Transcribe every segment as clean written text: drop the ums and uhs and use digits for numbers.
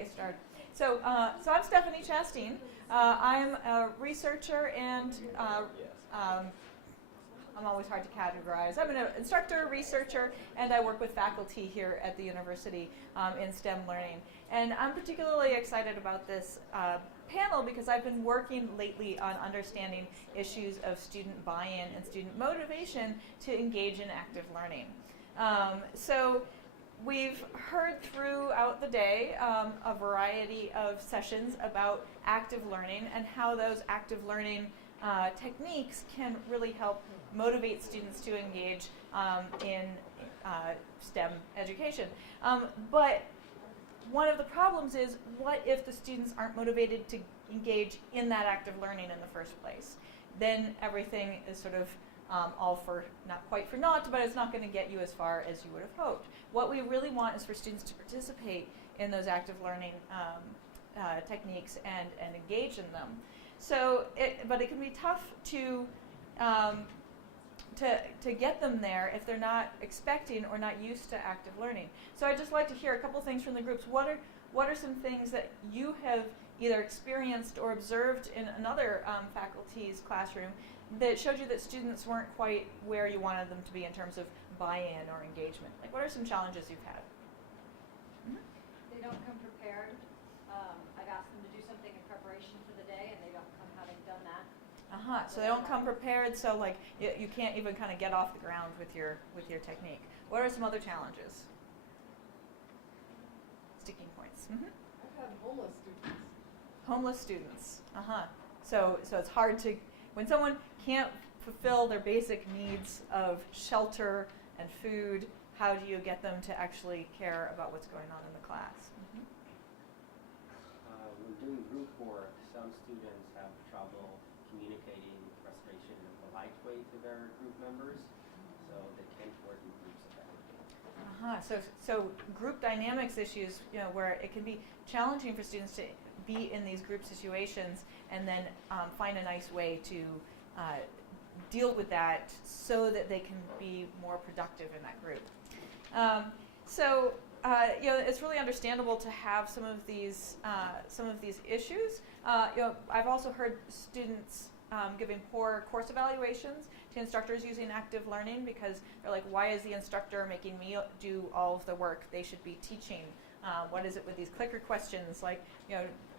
get you started. So I'm Stephanie Chastain. I'm a researcher and I'm always hard to categorize. I'm an instructor, researcher, and I work with faculty here at the university in STEM learning. And I'm particularly excited about this panel because I've been working lately on understanding issues of student buy-in and student motivation to engage in active learning. So we've heard throughout the day a variety of sessions about active learning and how those active learning techniques can really help motivate students to engage in STEM education. But one of the problems is, what if the students aren't motivated to engage in that active learning in the first place? Then everything is sort of all for, not quite for naught, but it's not going to get you as far as you would have hoped. What we really want is for students to participate in those active learning techniques and engage in them. So, but it can be tough to get them there if they're not expecting or not used to active learning. So I'd just like to hear a couple things from the groups. What are some things that you have either experienced or observed in another faculty's classroom that showed you that students weren't quite where you wanted them to be in terms of buy-in or engagement? Like, what are some challenges you've had? Mm-hmm. They don't come prepared. I've asked them to do something in preparation for the day, and they don't come having done that. So they don't come prepared, so like you can't even kind of get off the ground with your technique. What are some other challenges? Sticking points. Mm-hmm. I've had homeless students. Homeless students. So it's hard to, when someone can't fulfill their basic needs of shelter and food, how do you get them to actually care about what's going on in the class? Mm-hmm. When doing group work, some students have trouble communicating frustration in a polite way to their group members, so they can't work in groups effectively. So group dynamics issues, where it can be challenging for students to be in these group situations and then find a nice way to deal with that so that they can be more productive in that group. It's really understandable to have some of these issues. I've also heard students giving poor course evaluations to instructors using active learning because they're like, why is the instructor making me do all of the work? They should be teaching. What is it with these clicker questions? Like,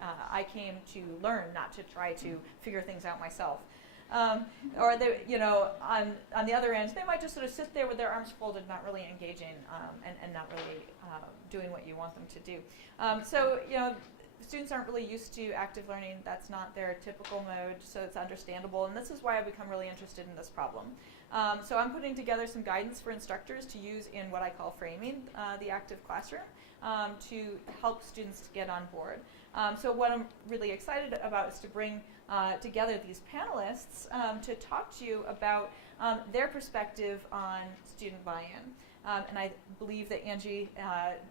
I came to learn, not to try to figure things out myself. Or they, on the other end, they might just sort of sit there with their arms folded, not really engaging and not really doing what you want them to do. Students aren't really used to active learning. That's not their typical mode, so it's understandable. And this is why I've become really interested in this problem. So I'm putting together some guidance for instructors to use in what I call framing the active classroom to help students to get on board. So what I'm really excited about is to bring together these panelists to talk to you about their perspective on student buy-in. And I believe that Angie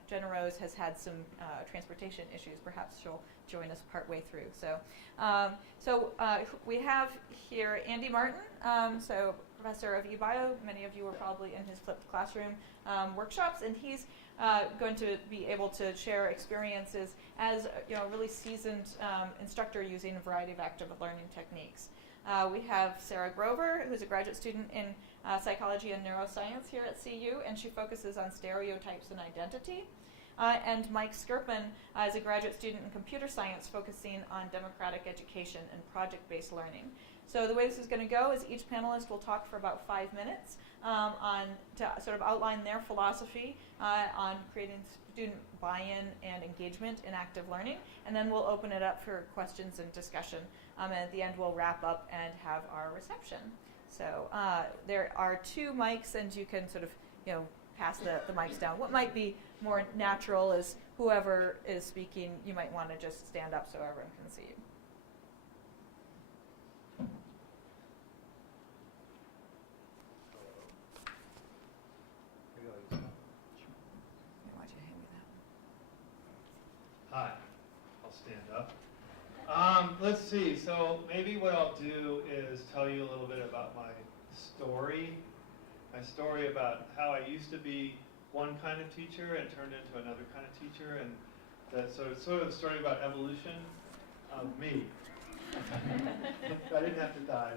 Jenkins has had some transportation issues. Perhaps she'll join us partway through. So we have here Andy Martin, so professor of eBio. Many of you were probably in his flipped classroom workshops, and he's going to be able to share experiences as a really seasoned instructor using a variety of active learning techniques. We have Sarah Grover, who's a graduate student in psychology and neuroscience here at CU, and she focuses on stereotypes and identity. And Mike Skirpin is a graduate student in computer science focusing on democratic education and project-based learning. So the way this is going to go is each panelist will talk for about 5 minutes to sort of outline their philosophy on creating student buy-in and engagement in active learning, and then we'll open it up for questions and discussion. And at the end, we'll wrap up and have our reception. So there are 2 mics, and you can sort of, pass the mics down. What might be more natural is whoever is speaking, you might want to just stand up so everyone can see you. Why'd you hand me that one? Hi, I'll stand up. Let's see, so maybe what I'll do is tell you a little bit about my story about how I used to be one kind of teacher and turned into another kind of teacher, and That's sort of a story about evolution of me. I didn't have to die.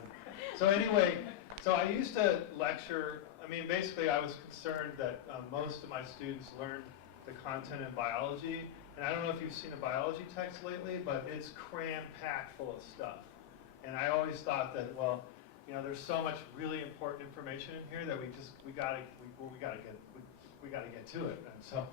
So anyway, so I used to lecture. I mean, basically, I was concerned that most of my students learned the content in biology. And I don't know if you've seen a biology text lately, but it's cram-packed full of stuff. And I always thought that, well, you know, there's so much really important information in here that we gotta get to it. And so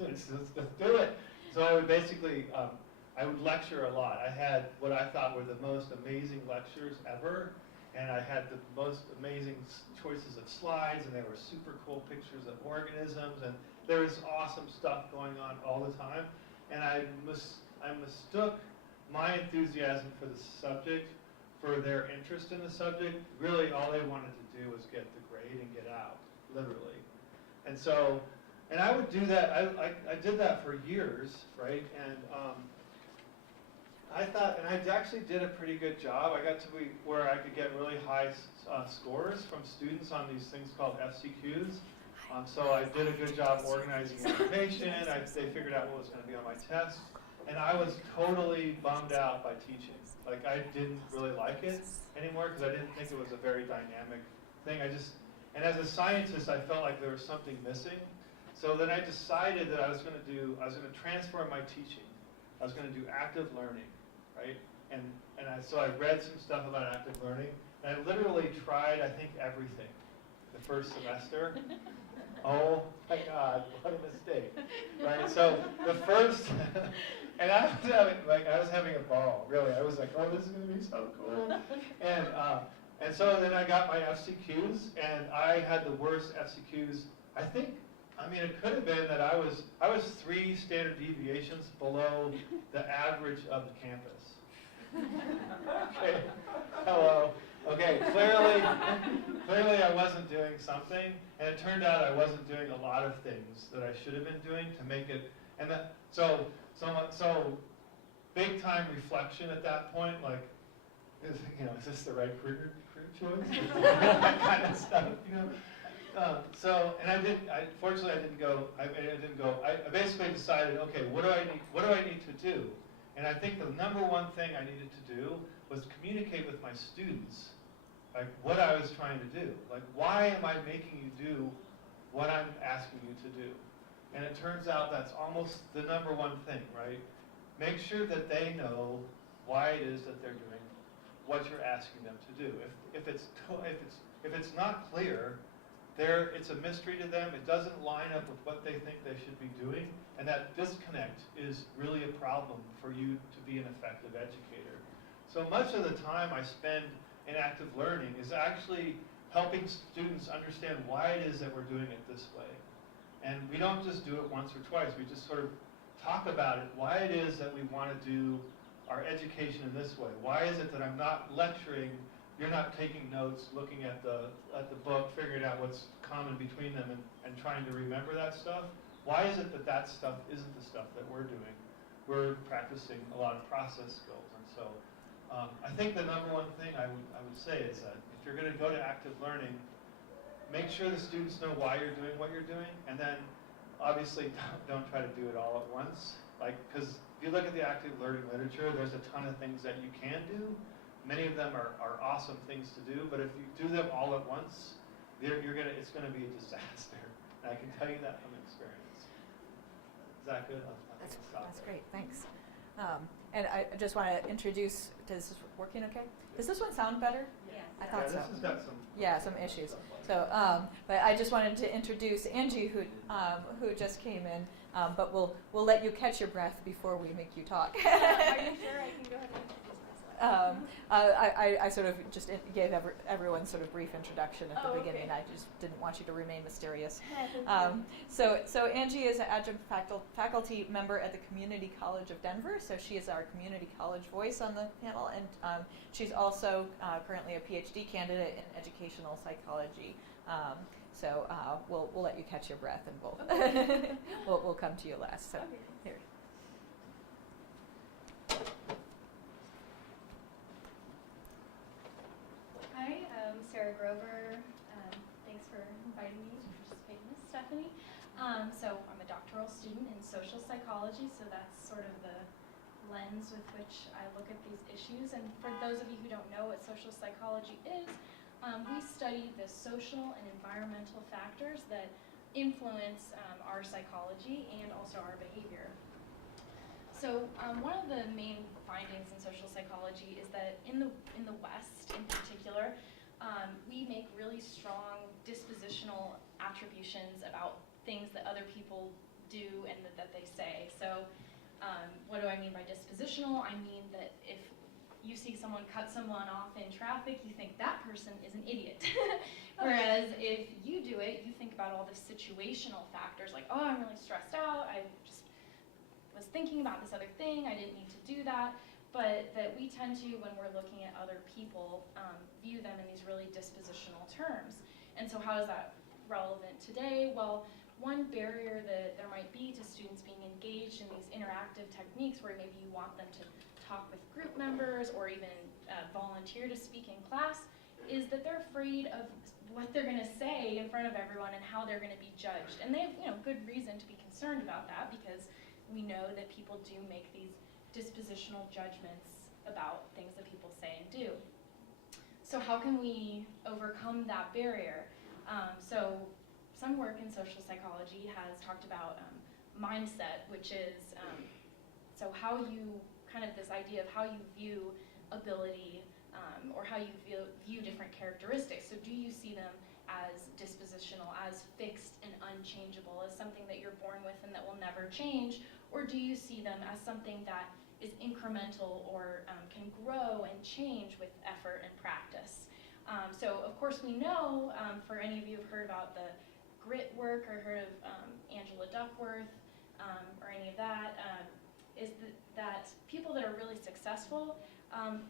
let's do it. So I would basically, I would lecture a lot. I had what I thought were the most amazing lectures ever, and I had the most amazing choices of slides, and they were super cool pictures of organisms, and there was awesome stuff going on all the time. And I mistook my enthusiasm for the subject for their interest in the subject. Really, all they wanted to do was get the grade and get out, literally. And so, and I would do that. I did that for years, right? And I thought, and I actually did a pretty good job. I got to be where I could get really high scores from students on these things called FCQs. So I did a good job organizing information. They figured out what was going to be on my test. And I was totally bummed out by teaching. Like, I didn't really like it anymore because I didn't think it was a very dynamic thing. And as a scientist, I felt like there was something missing. So then I decided that I was going to transform my teaching. I was going to do active learning, right? So I read some stuff about active learning, and I literally tried, I think, everything the first semester. Oh my God, what a mistake, right? So the first, and I was having a ball, really. I was like, oh, this is going to be so cool. And so then I got my FCQs, and I had the worst FCQs. I mean, it could have been that I was 3 standard deviations below the average of the campus. Okay, hello. Okay, clearly I wasn't doing something, and it turned out I wasn't doing a lot of things that I should have been doing to make it. And so big time reflection at that point, like, is this the right career choice? That kind of stuff, Fortunately, I didn't go. I basically decided, okay, what do I need to do? And I think the number one thing I needed to do was communicate with my students, like, what I was trying to do. Like, why am I making you do what I'm asking you to do? And it turns out that's almost the number one thing, right? Make sure that they know why it is that they're doing what you're asking them to do. If it's not clear, it's a mystery to them. It doesn't line up with what they think they should be doing, and that disconnect is really a problem for you to be an effective educator. So much of the time I spend in active learning is actually helping students understand why it is that we're doing it this way. And we don't just do it once or twice. We just sort of talk about it, why it is that we want to do our education in this way. Why is it that I'm not lecturing, you're not taking notes, looking at the book, figuring out what's common between them and trying to remember that stuff? Why is it that stuff isn't the stuff that we're doing? We're practicing a lot of process skills. And so I think the number one thing I would say is that if you're going to go to active learning, make sure the students know why you're doing what you're doing, and then obviously don't try to do it all at once. Because if you look at the active learning literature, there's a ton of things that you can do. Many of them are awesome things to do, but if you do them all at once, it's going to be a disaster. And I can tell you that from experience. Is that good? That's great, thanks. And I just want to introduce, is this working okay? Does this one sound better? Yes. I thought so. This has got some. Yeah, some issues. So, but I just wanted to introduce Angie, who just came in. But we'll let you catch your breath before we make you talk. Are you sure I can go ahead and introduce myself? I sort of just gave everyone sort of brief introduction at the beginning. Okay. I just didn't want you to remain mysterious. Thank you. So Angie is an adjunct faculty member at the Community College of Denver. So she is our community college voice on the panel, and she's also currently a PhD candidate in educational psychology. So we'll let you catch your breath, and we'll come to you last. So here. Hi, I'm Sarah Grover. Thanks for inviting me to participate in this, Stephanie. So I'm a doctoral student in social psychology, so that's sort of the lens with which I look at these issues. And for those of you who don't know what social psychology is, we study the social and environmental factors that influence our psychology and also our behavior. So one of the main findings in social psychology is that in the West, in particular, we make really strong dispositional attributions about things that other people do and that they say. So what do I mean by dispositional? I mean that if you see someone cut someone off in traffic, you think that person is an idiot. Whereas if you do it, you think about all the situational factors, like, oh, I'm really stressed out, I just was thinking about this other thing, I didn't need to do that. But that we tend to, when we're looking at other people, view them in these really dispositional terms. And so how is that relevant today? Well, one barrier that there might be to students being engaged in these interactive techniques where maybe you want them to talk with group members or even volunteer to speak in class is that they're afraid of what they're going to say in front of everyone and how they're going to be judged. And they have, good reason to be concerned about that because we know that people do make these dispositional judgments about things that people say and do. So how can we overcome that barrier? So some work in social psychology has talked about mindset, which is so how you, kind of this idea of how you view ability or how you view different characteristics. So do you see them as dispositional, as fixed and unchangeable, as something that you're born with and that will never change? Or do you see them as something that is incremental or can grow and change with effort and practice? So of course we know, for any of you who've heard about the grit work or heard of Angela Duckworth or any of that, is that people that are really successful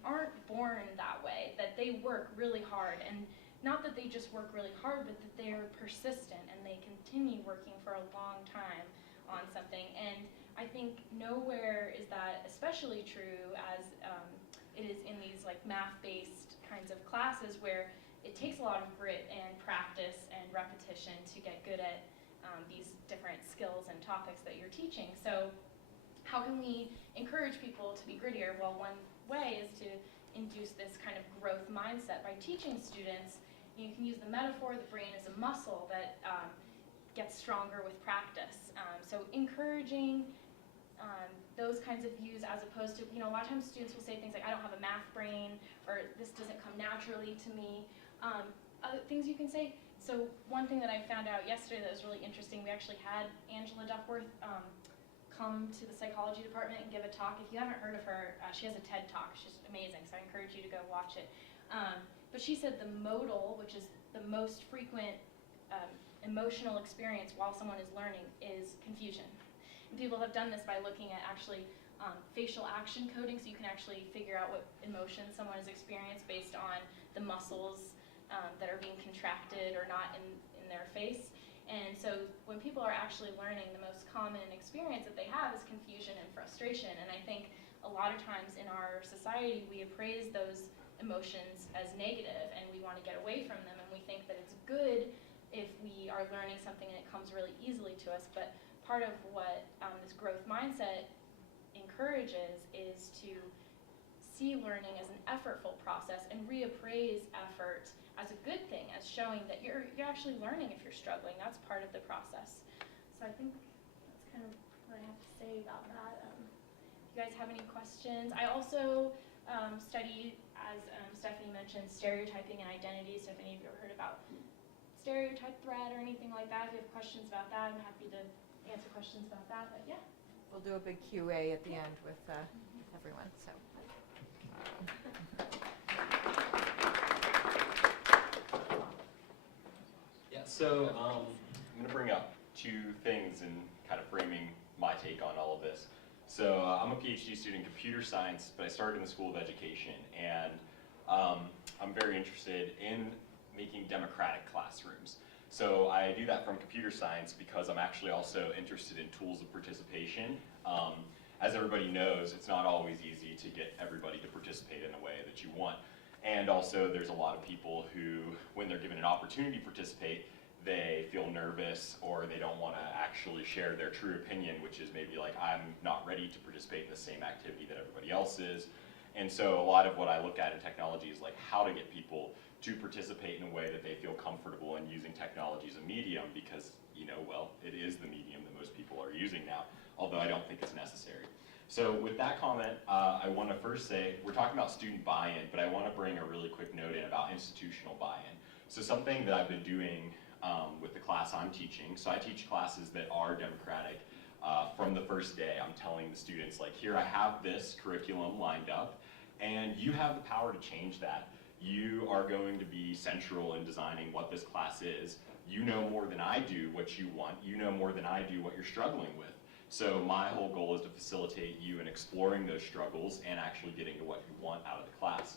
aren't born that way, that they work really hard. And not that they just work really hard, but that they're persistent and they continue working for a long time on something. And I think nowhere is that especially true as it is in these like math-based kinds of classes where it takes a lot of grit and practice and repetition to get good at these different skills and topics that you're teaching. So how can we encourage people to be grittier? Well, one way is to induce this kind of growth mindset by teaching students. You can use the metaphor, the brain is a muscle that gets stronger with practice. So encouraging those kinds of views as opposed to, a lot of times students will say things like, I don't have a math brain, or this doesn't come naturally to me. Other things you can say. So one thing that I found out yesterday that was really interesting, we actually had Angela Duckworth come to the psychology department and give a talk. If you haven't heard of her, she has a TED Talk. She's amazing, so I encourage you to go watch it. But she said the modal, which is the most frequent emotional experience while someone is learning, is confusion. And people have done this by looking at actually facial action coding, so you can actually figure out what emotion someone has experienced based on the muscles that are being contracted or not in their face. And so when people are actually learning, the most common experience that they have is confusion and frustration. And I think a lot of times in our society, we appraise those emotions as negative and we want to get away from them, and we think that it's good if we are learning something and it comes really easily to us. But part of what this growth mindset encourages is to see learning as an effortful process and reappraise effort as a good thing, as showing that you're actually learning if you're struggling. That's part of the process. So I think that's kind of what I have to say about that. If you guys have any questions. I also study, as Stephanie mentioned, stereotyping and identity. So if any of you have heard about stereotype threat or anything like that, if you have questions about that, I'm happy to answer questions about that. But yeah. We'll do a big QA at the end with everyone. So. Yeah, so I'm going to bring up two things and kind of framing my take on all of this. So I'm a PhD student in computer science, but I started in the School of Education, and I'm very interested in making democratic classrooms. So I do that from computer science because I'm actually also interested in tools of participation. As everybody knows, it's not always easy to get everybody to participate in a way that you want. And also there's a lot of people who, when they're given an opportunity to participate, they feel nervous or they don't want to actually share their true opinion, which is maybe like, I'm not ready to participate in the same activity that everybody else is. And so a lot of what I look at in technology is like how to get people to participate in a way that they feel comfortable in using technology as a medium, because, you know, well, it is the medium that most people are using now, although I don't think it's necessary. So with that comment, I want to first say, we're talking about student buy-in, but I want to bring a really quick note in about institutional buy-in. So something that I've been doing with the class I'm teaching, so I teach classes that are democratic from the first day. I'm telling the students, like, here I have this curriculum lined up, and you have the power to change that. You are going to be central in designing what this class is. You know more than I do what you want. You know more than I do what you're struggling with. So my whole goal is to facilitate you in exploring those struggles and actually getting to what you want out of the class.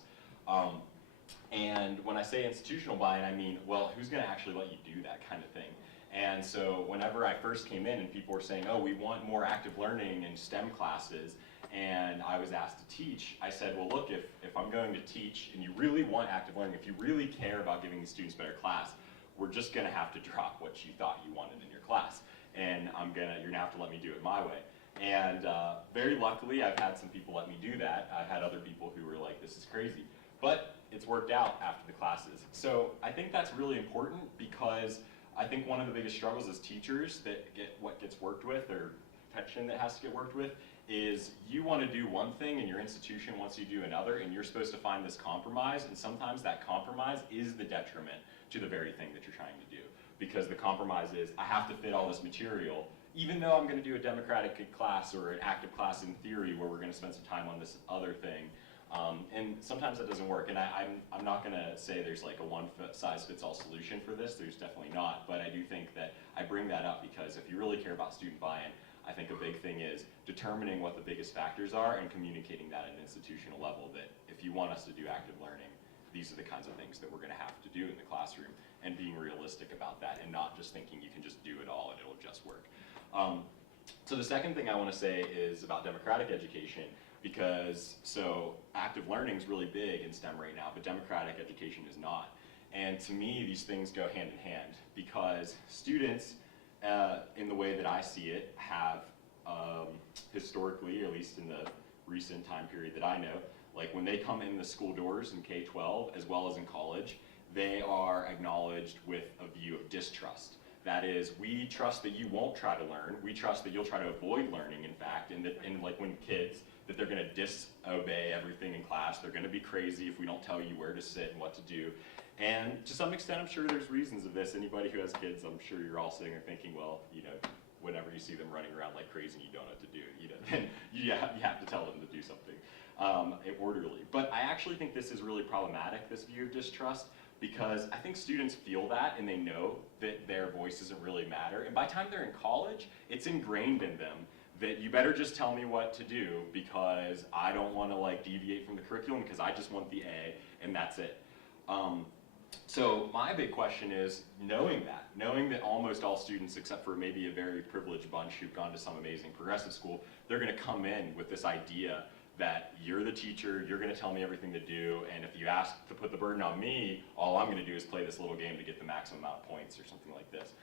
And when I say institutional buy-in, I mean, well, who's going to actually let you do that kind of thing? And so whenever I first came in and people were saying, oh, we want more active learning in STEM classes, and I was asked to teach, I said, well, look, if I'm going to teach and you really want active learning, if you really care about giving the students better class, we're just going to have to drop what you thought you wanted in your class. And you're going to have to let me do it my way. And very luckily, I've had some people let me do that. I've had other people who were like, this is crazy. But it's worked out after the classes. So I think that's really important, because I think one of the biggest struggles as teachers that get what gets worked with, or tension that has to get worked with, is you want to do one thing and your institution wants you to do another, and you're supposed to find this compromise, and sometimes that compromise is the detriment to the very thing that you're trying to do. Because the compromise is, I have to fit all this material, even though I'm going to do a democratic class or an active class in theory where we're going to spend some time on this other thing. And sometimes that doesn't work, and I'm not going to say there's like a one-size-fits-all solution for this. There's definitely not, but I do think that I bring that up because if you really care about student buy-in, I think a big thing is determining what the biggest factors are and communicating that at an institutional level, that if you want us to do active learning, these are the kinds of things that we're going to have to do in the classroom, and being realistic about that and not just thinking you can just do it all and it'll just work. So the second thing I want to say is about democratic education, because so active learning is really big in STEM right now, but democratic education is not. And to me, these things go hand in hand, because students, in the way that I see it, have historically, or at least in the recent time period that I know, like when they come in the school doors in K-12 as well as in college, they are acknowledged with a view of distrust. That is, we trust that you won't try to learn. We trust that you'll try to avoid learning, in fact, and like when kids, that they're going to disobey everything in class. They're going to be crazy if we don't tell you where to sit and what to do. And to some extent, I'm sure there's reasons of this. Anybody who has kids, I'm sure you're all sitting there thinking, well, you know, whenever you see them running around like crazy and you don't know what to do, you know, then you have to tell them to do something orderly. But I actually think this is really problematic, this view of distrust, because I think students feel that and they know that their voice doesn't really matter. And by the time they're in college, it's ingrained in them that you better just tell me what to do, because I don't want to like deviate from the curriculum, because I just want the A and that's it. So my big question is knowing that almost all students, except for maybe a very privileged bunch who've gone to some amazing progressive school, they're going to come in with this idea that you're the teacher, you're going to tell me everything to do, and if you ask to put the burden on me, all I'm going to do is play this little game to get the maximum amount of points or something like this.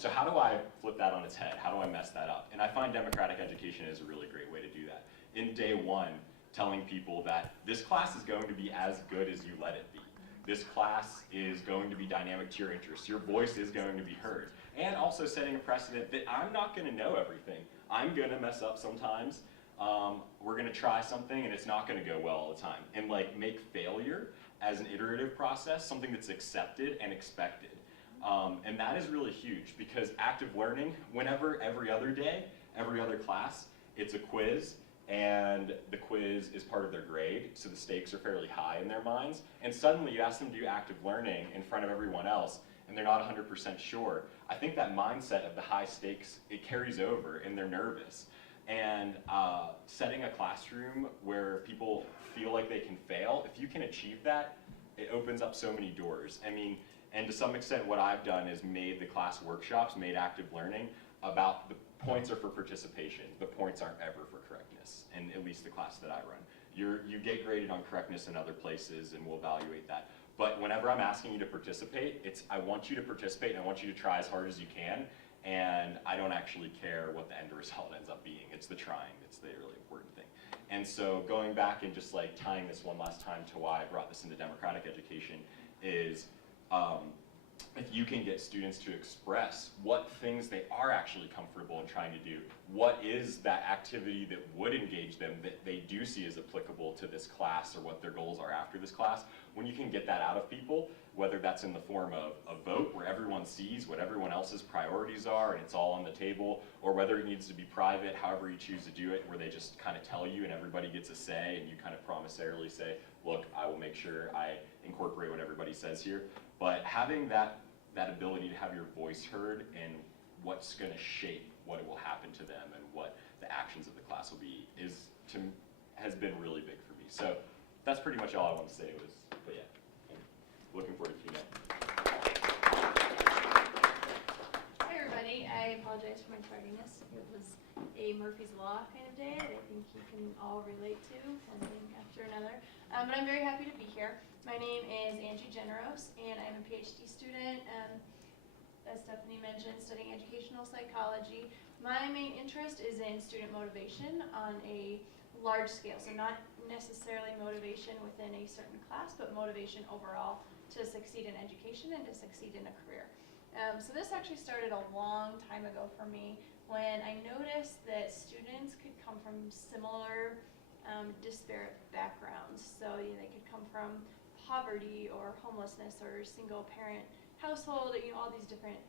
So how do I flip that on its head? How do I mess that up? And I find democratic education is a really great way to do that. In day one, telling people that this class is going to be as good as you let it be. This class is going to be dynamic to your interests. Your voice is going to be heard. And also setting a precedent that I'm not going to know everything. I'm going to mess up sometimes. We're going to try something and it's not going to go well all the time. And like make failure as an iterative process something that's accepted and expected. And that is really huge, because active learning, whenever every other day, every other class, it's a quiz, and the quiz is part of their grade, so the stakes are fairly high in their minds, and suddenly you ask them to do active learning in front of everyone else, and they're not 100% sure. I think that mindset of the high stakes, it carries over, and they're nervous. And setting a classroom where people feel like they can fail, if you can achieve that, it opens up so many doors. I mean, and to some extent what I've done is made the class workshops, made active learning, about the points are for participation. The points aren't ever for correctness, and at least the class that I run. You get graded on correctness in other places, and we'll evaluate that. But whenever I'm asking you to participate, I want you to participate, and I want you to try as hard as you can, and I don't actually care what the end result ends up being. It's the trying that's the really important thing. And so going back and just like tying this one last time to why I brought this into democratic education is, if you can get students to express what things they are actually comfortable in trying to do, what is that activity that would engage them that they do see as applicable to this class or what their goals are after this class, when you can get that out of people, whether that's in the form of a vote where everyone sees what everyone else's priorities are and it's all on the table, or whether it needs to be private, however you choose to do it, where they just kind of tell you and everybody gets a say and you kind of promissory say, look, I will make sure I incorporate what everybody says here. But having that ability to have your voice heard and what's going to shape what will happen to them and what the actions of the class will be has been really big for me. So that's pretty much all I want to say but yeah, looking forward to Q&A. Hi everybody, I apologize for my tardiness. It was a Murphy's Law kind of day that I think you can all relate to, one thing after another. But I'm very happy to be here. My name is Angie Jenkins, and I'm a PhD student, as Stephanie mentioned, studying educational psychology. My main interest is in student motivation on a large scale, so not necessarily motivation within a certain class, but motivation overall to succeed in education and to succeed in a career. So this actually started a long time ago for me when I noticed that students could come from similar disparate backgrounds. So they could come from poverty or homelessness or single parent household, all these different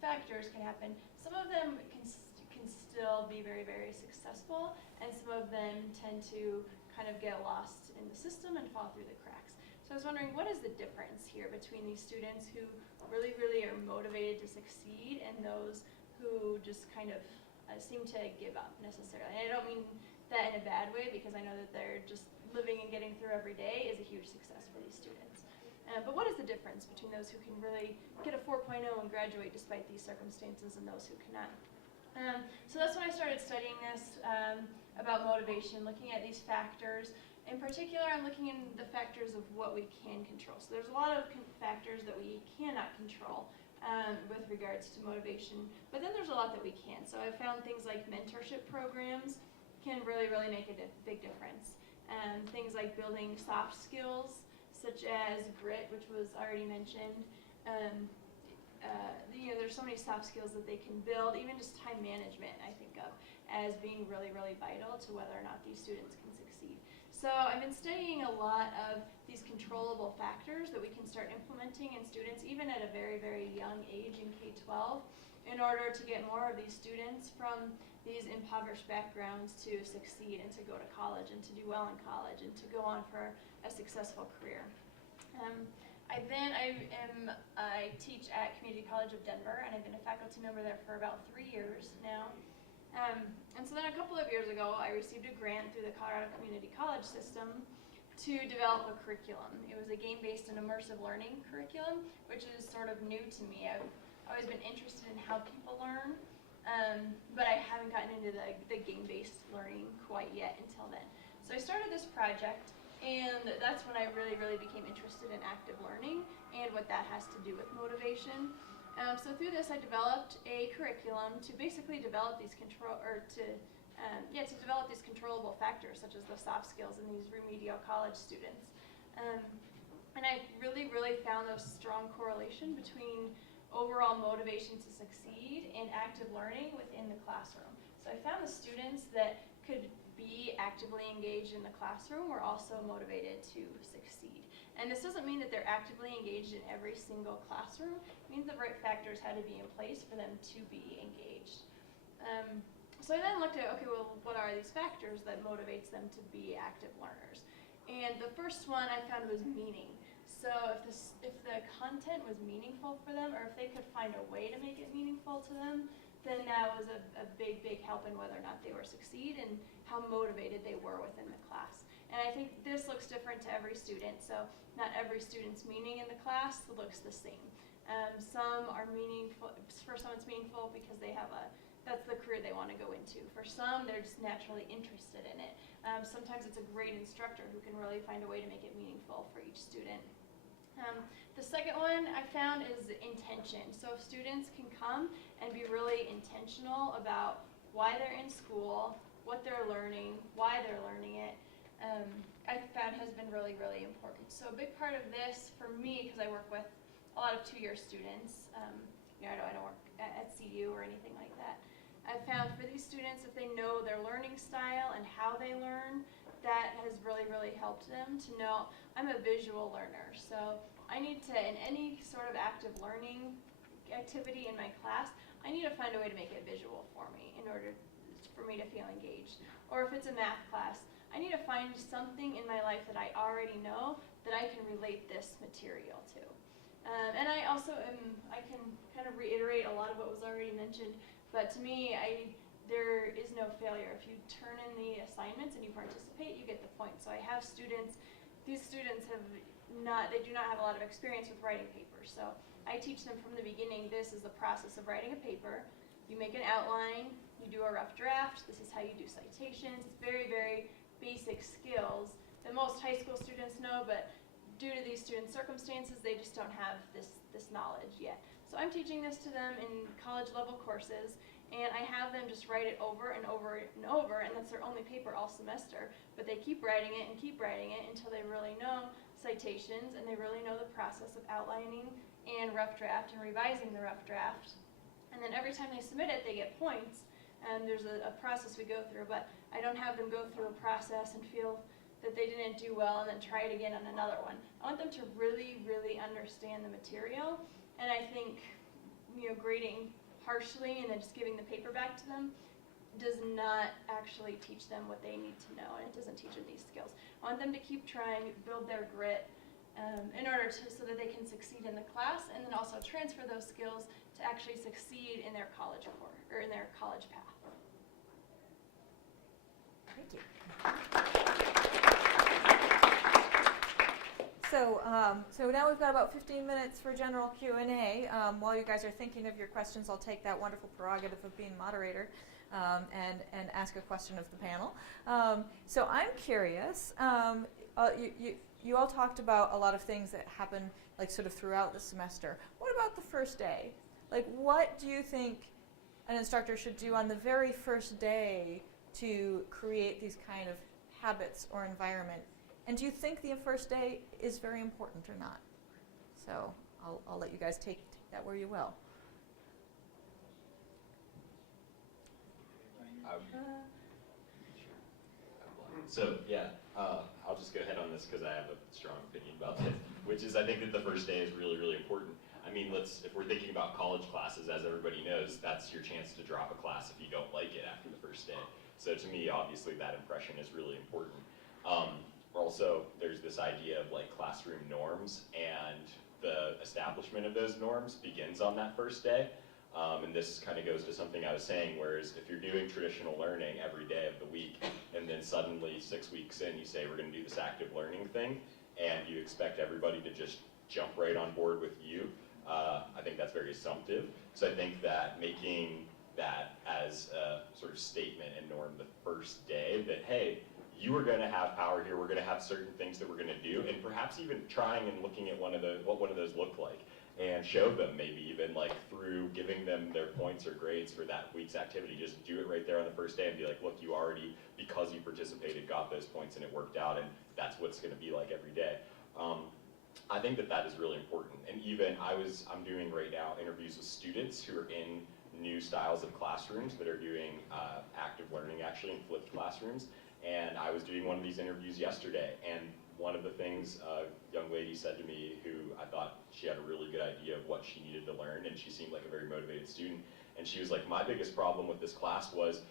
factors can happen. Some of them can still be very, very successful, and some of them tend to kind of get lost in the system and fall through the cracks. So I was wondering, what is the difference here between these students who really, really are motivated to succeed and those who just kind of seem to give up necessarily? And I don't mean that in a bad way, because I know that they're just living and getting through every day is a huge success for these students. But what is the difference between those who can really get a 4.0 and graduate despite these circumstances and those who cannot? So that's when I started studying this about motivation, looking at these factors. In particular, I'm looking in the factors of what we can control. So there's a lot of factors that we cannot control with regards to motivation, but then there's a lot that we can. So I found things like mentorship programs can really, really make a big difference. Things like building soft skills, such as grit, which was already mentioned. There's so many soft skills that they can build. Even just time management, I think of as being really, really vital to whether or not these students can succeed. So I've been studying a lot of these controllable factors that we can start implementing in students, even at a very, very young age in K-12, in order to get more of these students from these impoverished backgrounds to succeed and to go to college and to do well in college and to go on for a successful career. I teach at Community College of Denver, and I've been a faculty member there for about 3 years now. And so then a couple of years ago, I received a grant through the Colorado Community College system to develop a curriculum. It was a game-based and immersive learning curriculum, which is sort of new to me. I've always been interested in how people learn, but I haven't gotten into the game-based learning quite yet until then. So I started this project, and that's when I really, really became interested in active learning and what that has to do with motivation. So through this, I developed a curriculum to basically develop these develop these controllable factors, such as the soft skills in these remedial college students. And I really, really found a strong correlation between overall motivation to succeed and active learning within the classroom. So I found the students that could be actively engaged in the classroom were also motivated to succeed. And this doesn't mean that they're actively engaged in every single classroom. It means the right factors had to be in place for them to be engaged. So I then looked at, okay, well, what are these factors that motivates them to be active learners? And the first one I found was meaning. So if the content was meaningful for them, or if they could find a way to make it meaningful to them, then that was a big, big help in whether or not they were succeed and how motivated they were within the class. And I think this looks different to every student, so not every student's meaning in the class looks the same. Some are meaningful, for some it's meaningful because they have a that's the career they want to go into. For some, they're just naturally interested in it. Sometimes it's a great instructor who can really find a way to make it meaningful for each student. The second one I found is intention. So if students can come and be really intentional about why they're in school, what they're learning, why they're learning it, I found has been really, really important. So a big part of this for me, because I work with a lot of two-year students, I don't work at CU or anything like that. I've found for these students, if they know their learning style and how they learn, that has really, really helped them to know I'm a visual learner. So I need to, in any sort of active learning activity in my class, I need to find a way to make it visual for me in order for me to feel engaged. Or if it's a math class, I need to find something in my life that I already know that I can relate this material to. And I also I can kind of reiterate a lot of what was already mentioned, but to me, there is no failure. If you turn in the assignments and you participate, you get the point. So I have students, these students they do not have a lot of experience with writing papers. So I teach them from the beginning, this is the process of writing a paper. You make an outline, you do a rough draft, this is how you do citations. It's very, very basic skills that most high school students know, but due to these students' circumstances, they just don't have this knowledge yet. So I'm teaching this to them in college level courses, and I have them just write it over and over and over, and that's their only paper all semester, but they keep writing it until they really know citations and they really know the process of outlining and rough draft and revising the rough draft. And then every time they submit it, they get points, and there's a process we go through, but I don't have them go through a process and feel that they didn't do well and then try it again on another one. I want them to really, really understand the material, and I think grading harshly and then just giving the paper back to them does not actually teach them what they need to know, and it doesn't teach them these skills. I want them to keep trying, build their grit in order so that they can succeed in the class, and then also transfer those skills to actually succeed in their college course or in their college path. Thank you. So now we've got about 15 minutes for general Q&A. While you guys are thinking of your questions, I'll take that wonderful prerogative of being moderator and ask a question of the panel. So I'm curious, you all talked about a lot of things that happen like sort of throughout the semester. What about the first day? Like, what do you think an instructor should do on the very first day to create these kind of habits or environment? And do you think the first day is very important or not? So I'll let you guys take that where you will. So yeah, I'll just go ahead on this because I have a strong opinion about this, which is I think that the first day is really, really important. I mean, if we're thinking about college classes, as everybody knows, that's your chance to drop a class if you don't like it after the first day. So to me, obviously, that impression is really important. Also, there's this idea of like classroom norms, and the establishment of those norms begins on that first day. And this kind of goes to something I was saying, whereas if you're doing traditional learning every day of the week, and then suddenly 6 weeks in you say we're going to do this active learning thing, and you expect everybody to just jump right on board with you, I think that's very assumptive. So I think that making that as a sort of statement and norm the first day, that hey, you are going to have power here, we're going to have certain things that we're going to do, and perhaps even trying and looking at what one of those look like, and show them maybe even like through giving them their points or grades for that week's activity. Just do it right there on the first day and be like, look, you already, because you participated, got those points and it worked out, and that's what it's going to be like every day. I think that is really important. And even I'm doing right now interviews with students who are in new styles of classrooms that are doing active learning actually in flipped classrooms. And I was doing one of these interviews yesterday, and one of the things a young lady said to me, who I thought she had a really good idea of what she needed to learn, and she seemed like a very motivated student, and she was like, my biggest problem with this class was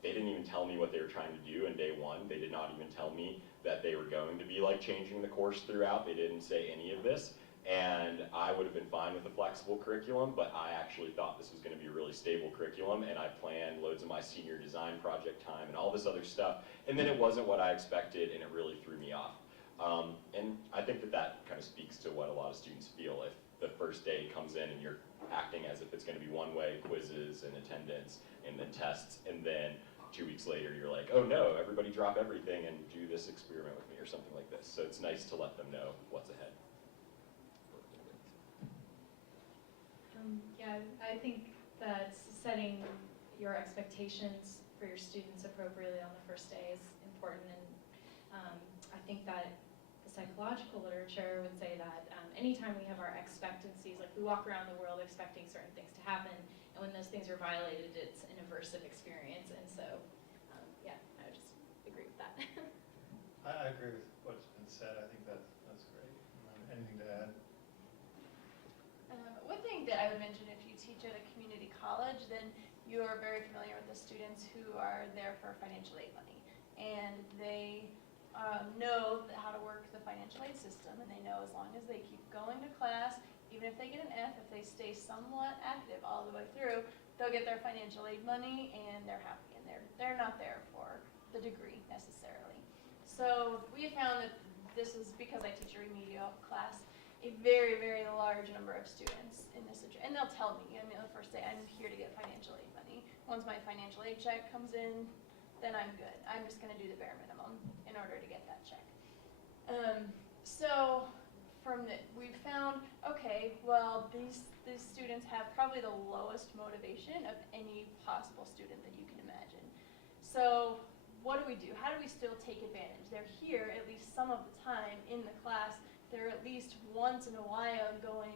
they didn't even tell me what they were trying to do in day one. They did not even tell me that they were going to be like changing the course throughout. They didn't say any of this. And I would have been fine with a flexible curriculum, but I actually thought this was going to be a really stable curriculum, and I planned loads of my senior design project time and all this other stuff, and then it wasn't what I expected, and it really threw me off. And I think that kind of speaks to what a lot of students feel if the first day comes in and you're acting as if it's going to be one-way quizzes and attendance, and then tests, and then 2 weeks later you're like, oh no, everybody drop everything and do this experiment with me or something like this. So it's nice to let them know what's ahead. Yeah, I think that setting your expectations for your students appropriately on the first day is important, and I think that the psychological literature would say that anytime we have our expectancies, like we walk around the world expecting certain things to happen, and when those things are violated, it's an aversive experience, and so, yeah, I would just agree with that. I agree with what's been said. I think that's great. Anything to add? One thing that I would mention, if you teach at a community college, then you are very familiar with the students who are there for financial aid money. And they know how to work the financial aid system, and they know as long as they keep going to class, even if they get an F, if they stay somewhat active all the way through, they'll get their financial aid money and they're happy, and they're not there for the degree necessarily. So we have found that this is because I teach a remedial class, a very, very large number of students in this situation. And they'll tell me, the first day, I'm here to get financial aid money. Once my financial aid check comes in, then I'm good. I'm just going to do the bare minimum in order to get that check. So we found, okay, well, these students have probably the lowest motivation of any possible student that you can imagine. So what do? How do we still take advantage? They're here at least some of the time in the class. They're at least once in a while going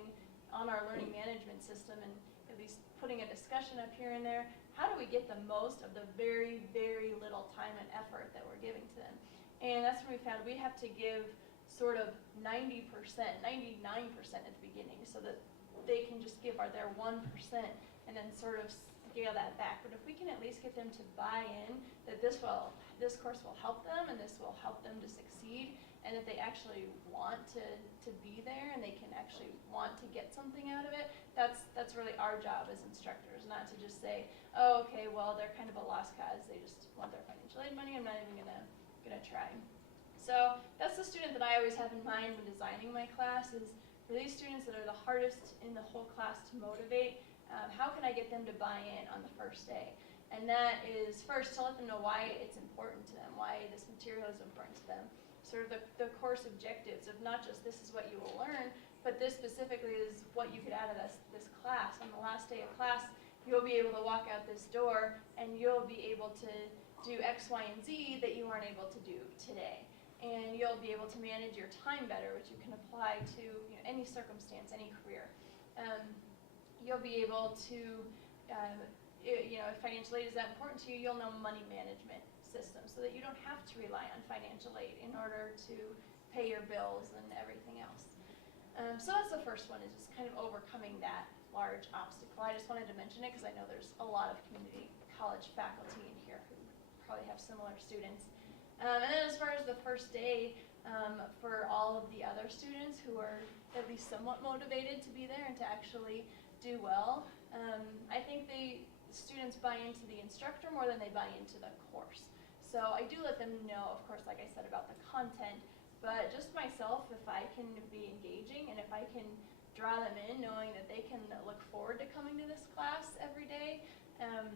on our learning management system and at least putting a discussion up here and there. How do we get the most of the very, very little time and effort that we're giving to them? And that's when we found we have to give sort of 90%, 99% at the beginning so that they can just give their 1% and then sort of scale that back. But if we can at least get them to buy in that this course will help them and this will help them to succeed, and that they actually want to be there and they can actually want to get something out of it, that's really our job as instructors, not to just say, oh, okay, well, they're kind of a lost cause. They just want their financial aid money. I'm not even gonna try. So that's the student that I always have in mind when designing my class is for these students that are the hardest in the whole class to motivate, how can I get them to buy in on the first day? And that is first to let them know why it's important to them, why this material is important to them. Sort of the course objectives of not just this is what you will learn, but this specifically is what you get out of this class. On the last day of class, you'll be able to walk out this door and you'll be able to do X, Y, and Z that you weren't able to do today. And you'll be able to manage your time better, which you can apply to any circumstance, any career. You'll be able to, if financial aid is that important to you, you'll know money management system so that you don't have to rely on financial aid in order to pay your bills and everything else. So that's the first one, is just kind of overcoming that large obstacle. I just wanted to mention it because I know there's a lot of community college faculty in here who probably have similar students. And then as far as the first day, for all of the other students who are at least somewhat motivated to be there and to actually do well, I think the students buy into the instructor more than they buy into the course. So I do let them know, of course, like I said, about the content, but just myself, if I can be engaging and if I can draw them in knowing that they can look forward to coming to this class every day, or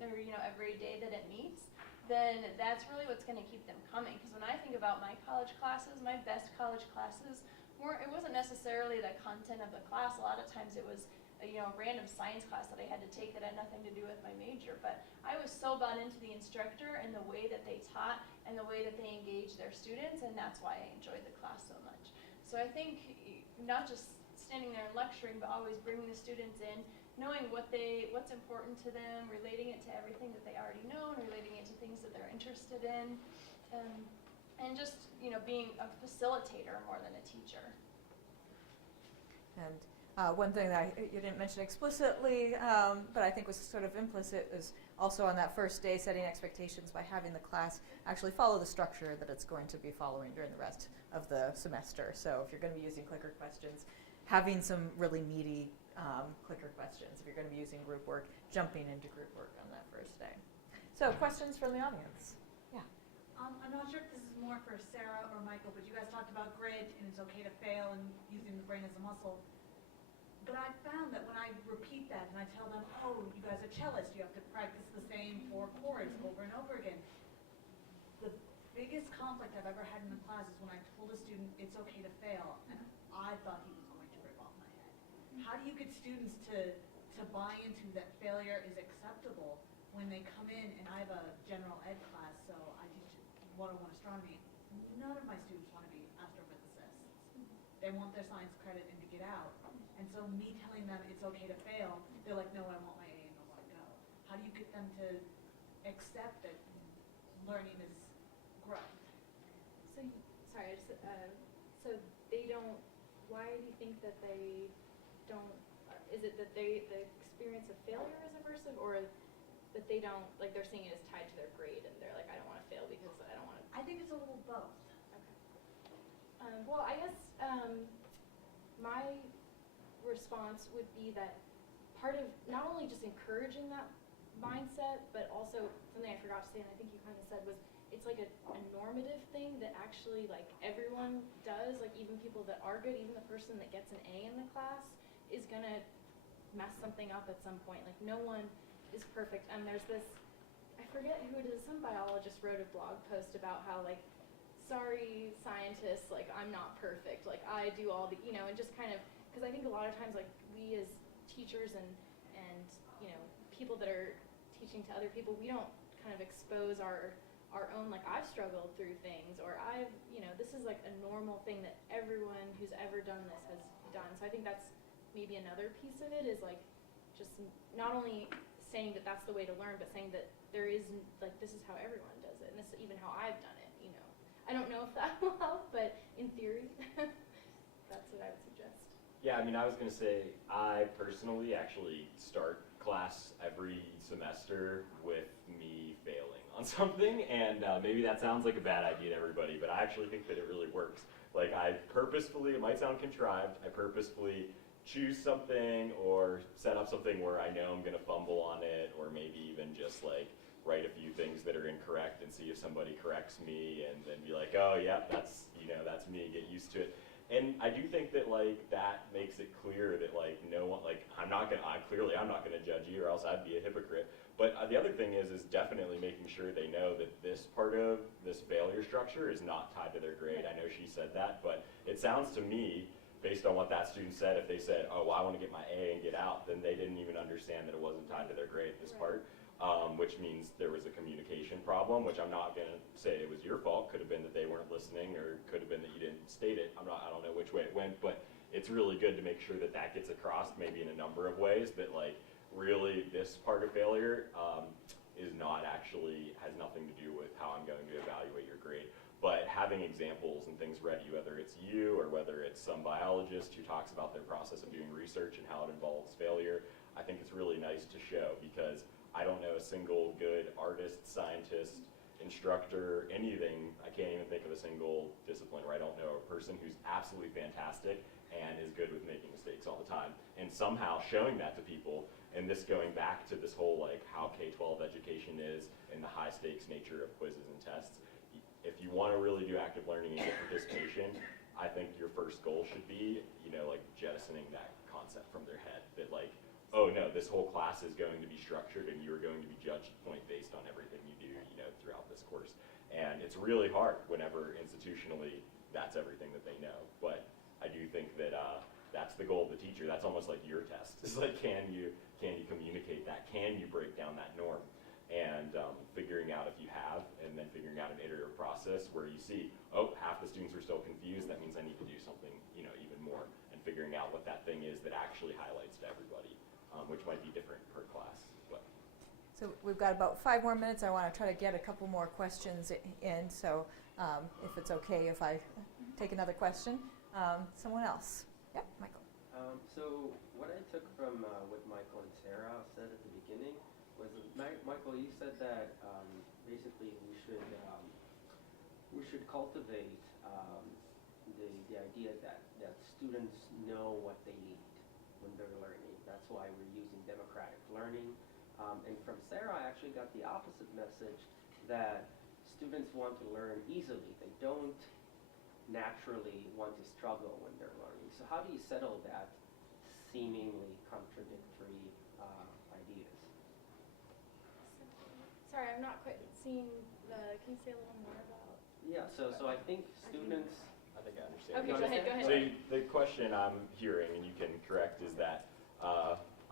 every day that it meets, then that's really what's going to keep them coming. Because when I think about my college classes, my best college classes it wasn't necessarily the content of the class. A lot of times it was a random science class that I had to take that had nothing to do with my major. But I was so bought into the instructor and the way that they taught and the way that they engaged their students, and that's why I enjoyed the class so much. So I think not just standing there and lecturing, but always bringing the students in, knowing what's important to them, relating it to everything that they already know, and relating it to things that they're interested in, and just being a facilitator more than a teacher. And one thing that you didn't mention explicitly, but I think was sort of implicit, is also on that first day setting expectations by having the class actually follow the structure that it's going to be following during the rest of the semester. So if you're going to be using clicker questions, having some really meaty clicker questions. If you're going to be using group work, jumping into group work on that first day. So questions from the audience? Yeah. I'm not sure if this is more for Sarah or Michael, but you guys talked about grit and it's okay to fail and using the brain as a muscle. But I found that when I repeat that and I tell them, oh, you guys are cellists, you have to practice the same 4 chords over and over again. The biggest conflict I've ever had in the class is when I told a student it's okay to fail, and I thought he was going to rip off my head. How do you get students to buy into that failure is acceptable when they come in, and I have a general ed class, so I teach 101 astronomy. None of my students want to be astrophysicists. They want their science credit and to get out. And so me telling them it's okay to fail, they're like, no, I want my A and I want to go. How do you get them to accept that learning is growth? So, sorry, so they don't, why do you think that they don't, is it that the experience of failure is aversive, or that they don't, like they're seeing it as tied to their grade and they're like, I don't want to fail because I don't want to. I think it's a little both. Okay. Well, I guess my response would be that part of not only just encouraging that mindset, but also something I forgot to say, and I think you kind of said, was it's like a normative thing that actually like everyone does, like even people that are good, even the person that gets an A in the class is gonna mess something up at some point. Like no one is perfect. And there's this, I forget who it is, some biologist wrote a blog post about how like, sorry scientists, like I'm not perfect, like I do all the, you know, and just kind of, because I think a lot of times like we as teachers and you know, people that are teaching to other people, we don't kind of expose our own, like I've struggled through things, or I've, you know, this is like a normal thing that everyone who's ever done this has done. So I think that's maybe another piece of it, is like just not only saying that that's the way to learn, but saying that there is, like, this is how everyone does it, and this is even how I've done it, you know. I don't know if that will help, but in theory, that's what I would suggest. Yeah, I mean, I was going to say, I personally actually start class every semester with me failing on something, and maybe that sounds like a bad idea to everybody, but I actually think that it really works. Like, I purposefully, it might sound contrived, I purposefully choose something or set up something where I know I'm going to fumble on it, or maybe even just like write a few things that are incorrect and see if somebody corrects me, and then be like, oh yeah, that's, you know, that's me, get used to it. And I do think that like that makes it clear that like no one, like I'm not gonna judge you, or else I'd be a hypocrite. But the other thing is definitely making sure they know that this part of this failure structure is not tied to their grade. I know she said that, but it sounds to me, based on what that student said, if they said, oh, well, I want to get my A and get out, then they didn't even understand that it wasn't tied to their grade, this part, which means there was a communication problem, which I'm not going to say it was your fault. Could have been that they weren't listening, or could have been that you didn't state it. I don't know which way it went, but it's really good to make sure that that gets across, maybe in a number of ways, that like really this part of failure is not actually, has nothing to do with how I'm going to evaluate your grade. But having examples and things ready, whether it's you or whether it's some biologist who talks about their process of doing research and how it involves failure, I think it's really nice to show, because I don't know a single good artist, scientist, instructor, anything. I can't even think of a single discipline where I don't know a person who's absolutely fantastic and is good with making mistakes all the time. And somehow showing that to people, and this going back to this whole like how K-12 education is and the high stakes nature of quizzes and tests. If you want to really do active learning and get participation, I think your first goal should be, you know, like jettisoning that concept from their head, that like, oh no, this whole class is going to be structured and you are going to be judged point based on everything you do, you know, throughout this course. And it's really hard whenever institutionally that's everything that they know. But I do think that that's the goal of the teacher. That's almost like your test. It's like, can you communicate that? Can you break down that norm? And figuring out if you have, and then figuring out an iterative process where you see, oh, half the students are still confused, that means I need to do something, you know, even more, and figuring out what that thing is that actually highlights to everybody, which might be different per class. But. So we've got about 5 more minutes. I want to try to get a couple more questions in, so if it's okay if I take another question. Someone else? Yep, Michael. So what I took from what Michael and Sarah said at the beginning was, Michael, you said that basically we should cultivate the idea that students know what they need when they're learning. That's why we're using democratic learning. And from Sarah, I actually got the opposite message, that students want to learn easily. They don't naturally want to struggle when they're learning. So how do you settle that seemingly contradictory ideas. Sorry, I'm not quite seeing can you say a little more about? Yeah, so I think students. I think I understand. Okay, go ahead. So the question I'm hearing, and you can correct, is that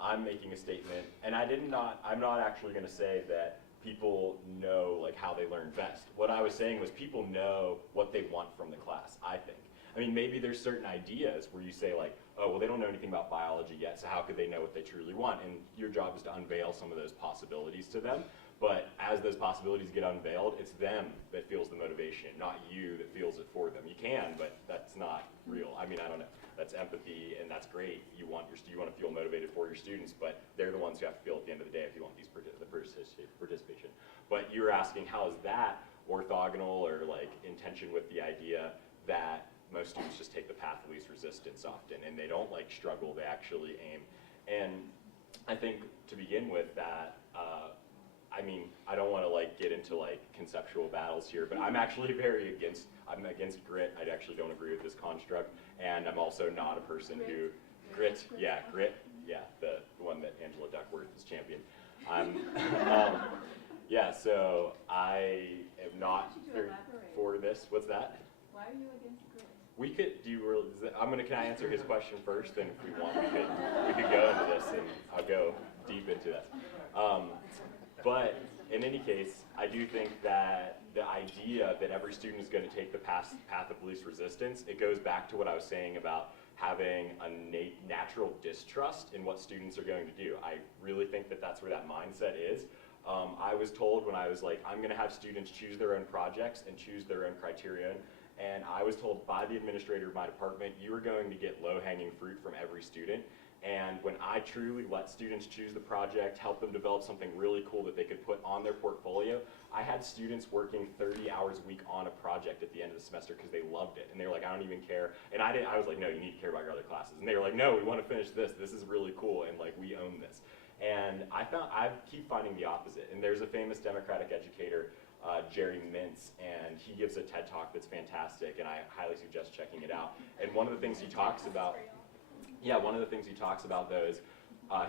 I'm making a statement, and I'm not actually going to say that people know like how they learn best. What I was saying was people know what they want from the class, I think. I mean, maybe there's certain ideas where you say like, oh, well, they don't know anything about biology yet, so how could they know what they truly want? And your job is to unveil some of those possibilities to them. But as those possibilities get unveiled, it's them that feels the motivation, not you that feels it for them. You can, but that's not real. I mean, I don't know. That's empathy, and that's great. You want to feel motivated for your students, but they're the ones who have to feel at the end of the day if you want the participation. But you're asking how is that orthogonal or like in tension with the idea that most students just take the path of least resistance often, and they don't like struggle, they actually aim. And I think to begin with that, I mean, I don't want to like get into like conceptual battles here, but I'm actually I'm against grit. I actually don't agree with this construct, and I'm also not a person who grit, the one that Angela Duckworth is championed. Yeah, so I am not for this. What's that? Why are you against grit? We could can I answer his question first? Then if we want, we could go into this, and I'll go deep into that. But in any case, I do think that the idea that every student is going to take the path of least resistance, it goes back to what I was saying about having a natural distrust in what students are going to do. I really think that that's where that mindset is. I was told when I was like, I'm going to have students choose their own projects and choose their own criterion. And I was told by the administrator of my department, you are going to get low-hanging fruit from every student. And when I truly let students choose the project, help them develop something really cool that they could put on their portfolio, I had students working 30 hours a week on a project at the end of the semester because they loved it. And they were like, I don't even care. And I was like, no, you need to care about your other classes. And they were like, no, we want to finish this. This is really cool. And like, we own this. And I keep finding the opposite. And there's a famous Democratic educator, Jerry Mintz, and he gives a TED Talk that's fantastic, and I highly suggest checking it out. And one of the things he talks about, though is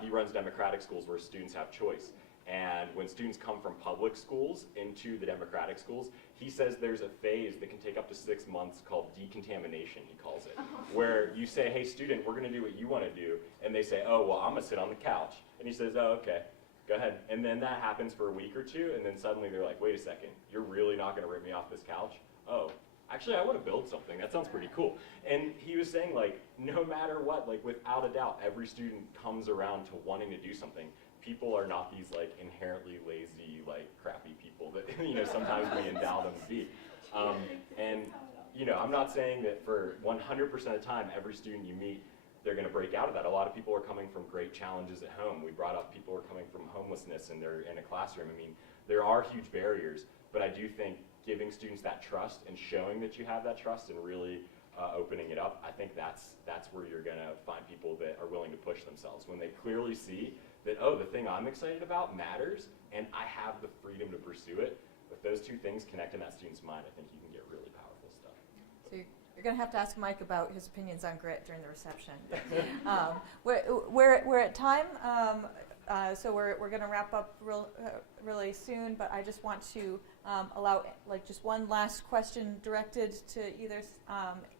he runs Democratic schools where students have choice. And when students come from public schools into the Democratic schools, he says there's a phase that can take up to 6 months called decontamination, he calls it, where you say, hey student, we're gonna do what you wanna do, and they say, oh, well, I'm gonna sit on the couch. And he says, oh, okay, go ahead. And then that happens for a week or two, and then suddenly they're like, wait a second, you're really not gonna rip me off this couch? Oh, actually, I wanna build something, that sounds pretty cool. And he was saying like, no matter what, like without a doubt, every student comes around to wanting to do something. People are not these like inherently lazy, like crappy people that sometimes we endow them to be. And I'm not saying that for 100% of the time, every student you meet, they're going to break out of that. A lot of people are coming from great challenges at home. We brought up people who are coming from homelessness and they're in a classroom. I mean, there are huge barriers, but I do think giving students that trust and showing that you have that trust and really opening it up, I think that's where you're going to find people that are willing to push themselves. When they clearly see that, oh, the thing I'm excited about matters, and I have the freedom to pursue it. If those two things connect in that student's mind, I think you can get really powerful stuff. So you're going to have to ask Mike about his opinions on grit during the reception. We're at time, so we're going to wrap up really soon, but I just want to allow just one last question directed to either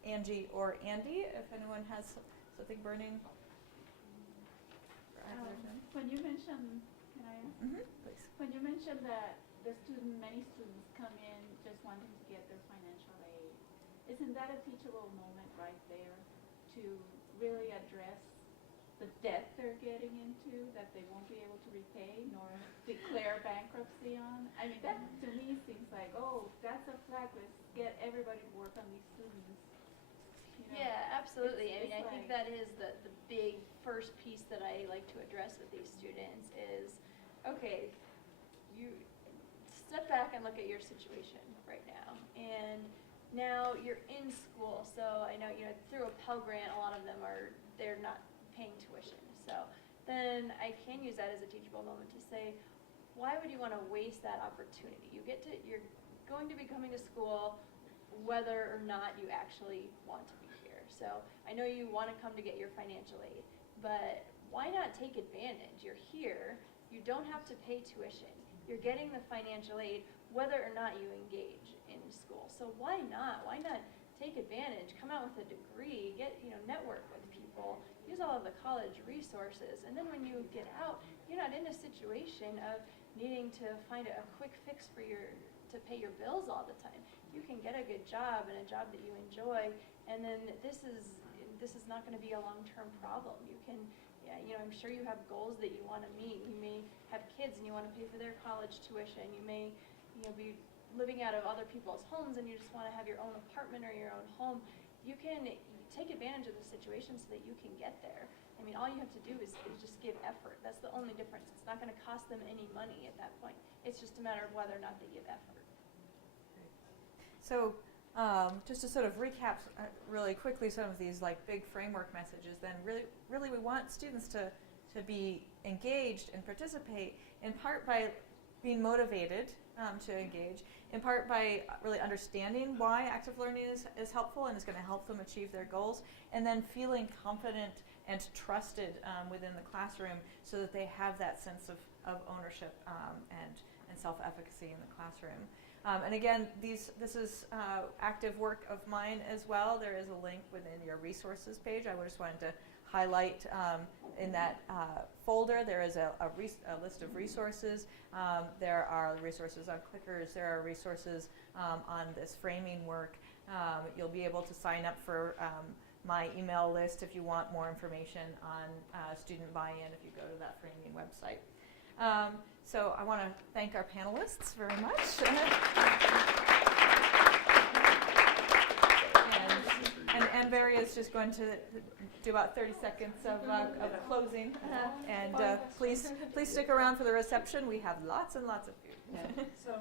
Angie or Andy, if anyone has something burning. When you mentioned, can I ask? Mm-hmm, please. When you mentioned that many students come in just wanting to get their financial aid, isn't that a teachable moment right there to really address the debt they're getting into that they won't be able to repay nor declare bankruptcy on? I mean, that to me seems like, oh, that's a flag. Let's get everybody to work on these students. Yeah, absolutely. I mean, I think like that is the big first piece that I like to address with these students is, okay, you step back and look at your situation right now. And now you're in school, so I know, through a Pell Grant, a lot of them they're not paying tuition. So then I can use that as a teachable moment to say, why would you want to waste that opportunity? You're going to be coming to school whether or not you actually want to be here. So I know you want to come to get your financial aid, but why not take advantage? You're here, you don't have to pay tuition. You're getting the financial aid whether or not you engage in school. So why not? Why not take advantage, come out with a degree, network with people, use all of the college resources, and then when you get out, you're not in a situation of needing to find a quick fix to pay your bills all the time. You can get a good job and a job that you enjoy, and then this is not going to be a long-term problem. You can, I'm sure you have goals that you want to meet. You may have kids and you want to pay for their college tuition. You may, be living out of other people's homes and you just want to have your own apartment or your own home. You can take advantage of the situation so that you can get there. I mean, all you have to do is just give effort. That's the only difference. It's not going to cost them any money at that point. It's just a matter of whether or not they give effort. So just to sort of recap really quickly some of these like big framework messages, then really we want students to be engaged and participate, in part by being motivated to engage, in part by really understanding why active learning is helpful and is going to help them achieve their goals, and then feeling confident and trusted within the classroom so that they have that sense of ownership and self-efficacy in the classroom. And again, this is active work of mine as well. There is a link within your resources page. I just wanted to highlight in that folder, there is a list of resources. There are resources on clickers. There are resources on this framing work. You'll be able to sign up for my email list if you want more information on student buy-in if you go to that framing website. So I want to thank our panelists very much. And Barry is just going to do about 30 seconds of closing. And please stick around for the reception. We have lots and lots of food. So